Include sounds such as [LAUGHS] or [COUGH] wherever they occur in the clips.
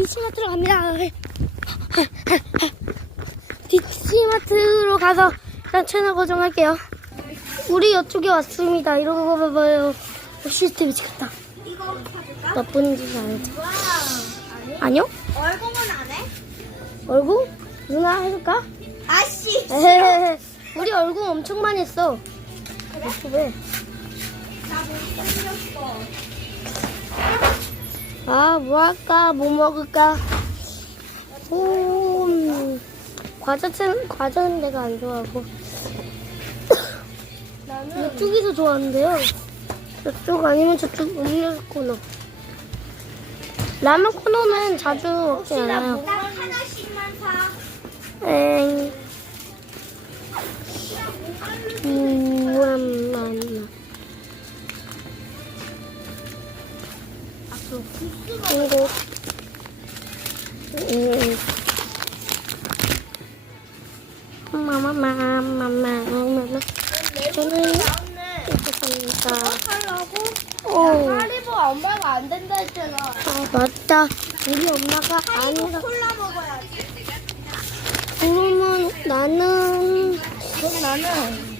디치마트로 갑니다. 디치마트로 가서 일단 채널 고정할게요. 우리 이쪽에 왔습니다. 이러고 봐봐요. 이거 사줄까? 나쁜 짓 아니지. 와. 아니요? 얼공은 안 해? 얼굴? 누나 해줄까? 아씨. 에헤헤. 우리 얼굴 엄청 많이 했어. 유튜브에. 나못 생겼어. 아, 뭐 할까? 뭐 먹을까? 오, 음, 과자, chen- 과자는 내가 안 좋아하고. 나는 이쪽이 더 좋아하는데요. 저쪽 아니면 저쪽 음료 코너. 라면 코너는 자주 먹지 않아요. 딱 하나씩만 사. 엥. 음, 음, 이렇습니다. 하려고? 오. 하리보 엄마가 안 된다 했잖아. 아 맞다. 우리 엄마가 하리보 아니라. 콜라 먹어야지. 그러면 나는 그럼 나는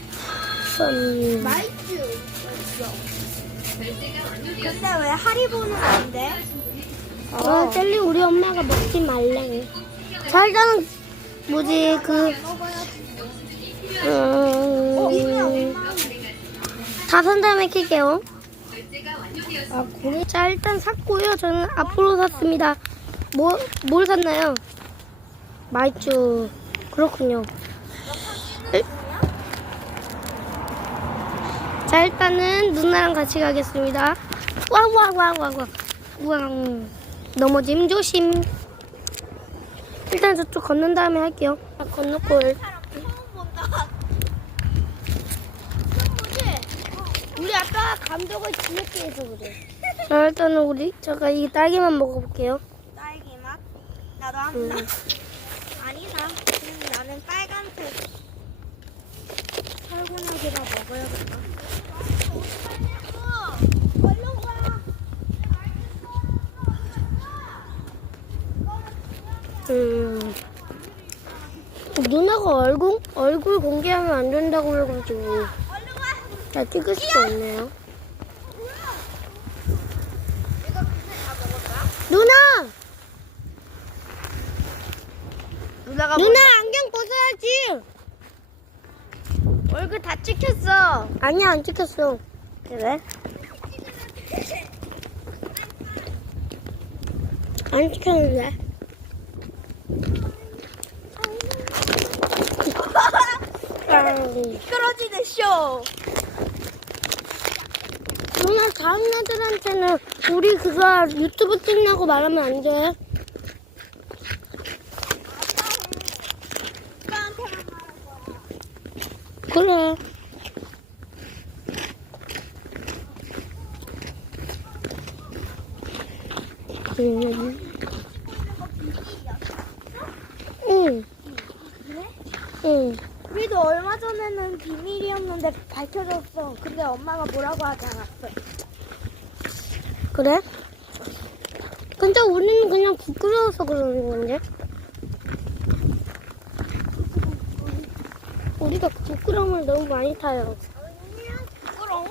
음, 마이쮸 있어. 근데 왜 하리보는 안 돼? 어, 젤리 우리 엄마가 먹지 말래. 자 일단은 뭐지 그 음, 다 산 다음에 킬게요. 아, 고래? 자 일단 샀고요. 저는 앞으로 샀습니다. 뭐 뭘 샀나요? 마이쮸 그렇군요. 일- 자 일단은 누나랑 같이 가겠습니다. 와와와와와 우왕 넘어짐 조심. 일단 저쪽 건넌 다음에 할게요. 아, 건너고 일- 처음 본다. 감독을 지겹게 해서 그래. 자 일단은 우리 제가 이 딸기만 먹어볼게요. 딸기 맛? 나도 음. 한다. 아니다. 음, 나는 빨간색. 살구나기라 먹어야겠다. 음. 누나가 얼굴 얼굴 공개하면 안 된다고 해가지고. 잘 찍을 수 없네요. 이거 그새 다 먹을 거야? 누나! 누나가 누나 안경 벗어야지. 얼굴 다 찍혔어. 아니야 안 찍혔어. 그래? 안 찍혔는데. [LAUGHS] 음. 끌어지는 쇼. 누나 다음 애들한테는 우리 그거 유튜브 찍냐고 말하면 안 돼. 그래. 음. 응. 그래? 응. 우리도 얼마 전에는 비밀이었는데 밝혀졌어. 근데 엄마가 뭐라고 하지 않았어. 그래? 근데 우리는 그냥 부끄러워서 그러는 건데. 우리가 부끄러움을 너무 많이 타요. 부끄러워?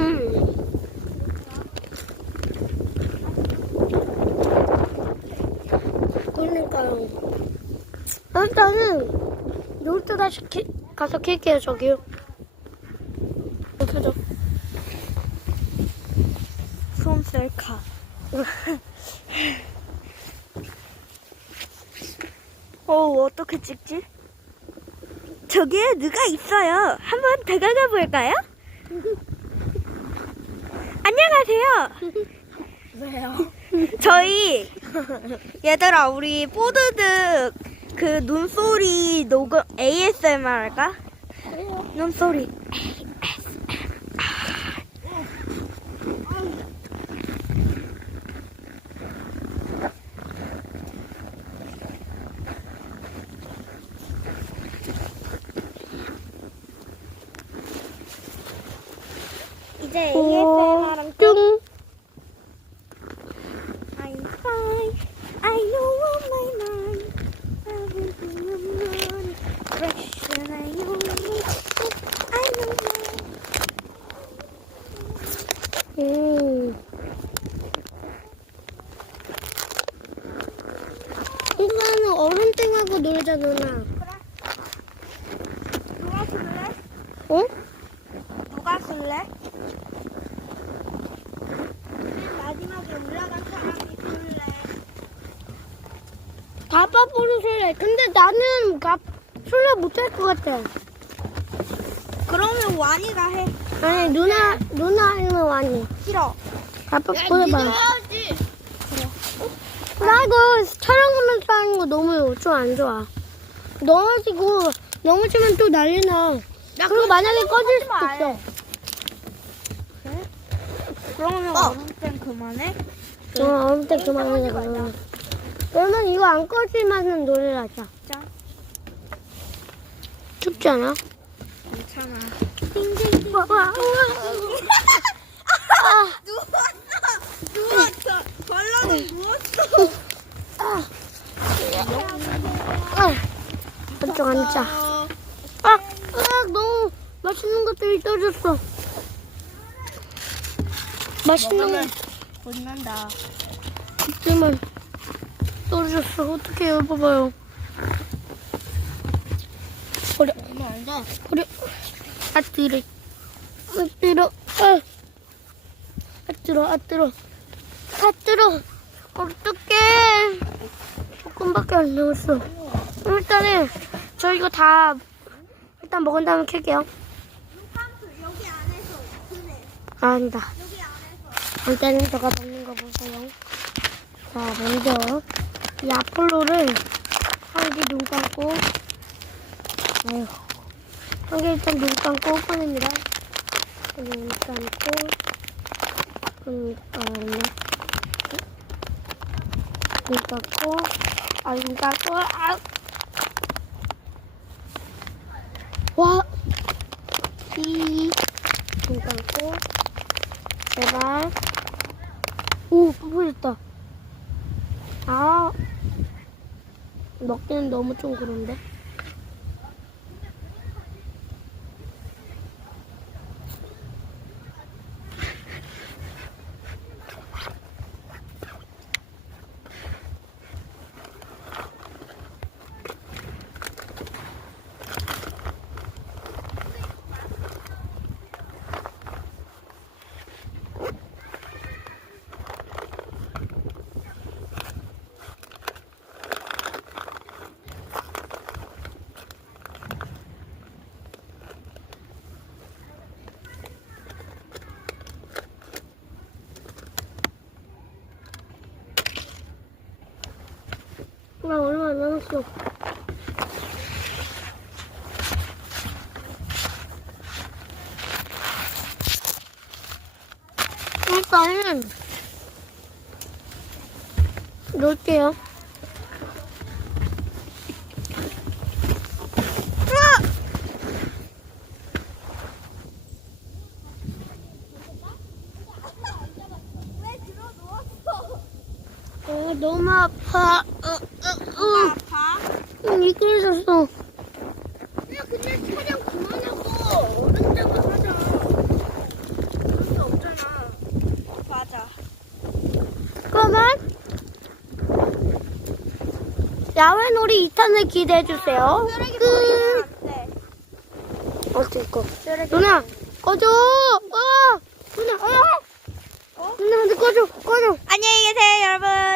음. 그러니까요. 일단은 요트 다시 키, 가서 킬게요 저기요. 켜져. 셀카. [LAUGHS] 어, 어떻게 찍지? 저기에 누가 있어요. 한번 다가가 볼까요? [LAUGHS] 안녕하세요. 왜요? 저희 얘들아 우리 뽀드득 그 눈소리 녹음 ASMR 할까? 눈소리. 이제 오, ASMR랑 뚱. 아이 I know on my mind. I will be alone. Question I know. I know my. 음. 이거는 얼음땡하고 놀자 누나. 누가 술래? 어? 누가 술래? 마지막에 올라간 사람이 술래. 가빠뽀는 술래. 근데 나는 가 술래 못할 것 같아. 그러면 완이가 해. 아니 누나 누나 아니면 완이. 싫어. 가빠뽀는 봐. 나 이거 촬영하면서 하는 거 너무 좀 안 좋아. 넘어지고 넘어지면 또 난리나. 그리고 만약에 꺼질 수도 있어. 그러면 어. 얼음 땐 그만해? 어, 아무튼 그만하자 그러면. 그러면 이거 안 꺼질 만한 노래를 하자. 자. 춥지 않아? 괜찮아. 와, 와, 와. 누웠어! 누웠어! 벌러는 누웠어! 아, 아, 앉자. 아, 아, 너무 맛있는 것들이 떨어졌어. 맛있는 혼난다. 것들만 떨어졌어. 어떻게 해요? 봐봐요. 버려. 버려. 아, 뜨러. 아, 뜨러. 아, 아, 뜨러. 아, 뜨러. 아, 뜨러. 어떡해. 조금밖에 안 남았어. 일단은 저 이거 다 일단 먹은 다음에 켤게요. 아, 아니다. 일단은 제가 먹는 거 보세요. 자, 먼저 이 아폴로를 한개 눈 감고, 한개 일단 눈 감고 꺼냅니다. 눈 감고, 눈 감네. 눈 감고, 아, 눈 감고, 아, 와, 이, 눈 감고, 제발. 오, 부풀렸다. 아, 먹기는 너무 좀 그런데. 나 남았어. 일단은 놓을게요. 어, 너무 아파. 어, 어, 어. 응, 있긴 있었어. 야, 근데 촬영 그만하고 어른 때만 하자. 그런 게 없잖아. 맞아. 그러면 야외 놀이 2탄을 기대해 주세요. 아, 끝. 어째 이거? 누나 꺼줘. 어, 누나, 어, 어? 누나 꺼줘, 꺼줘. 안녕히 계세요, 여러분.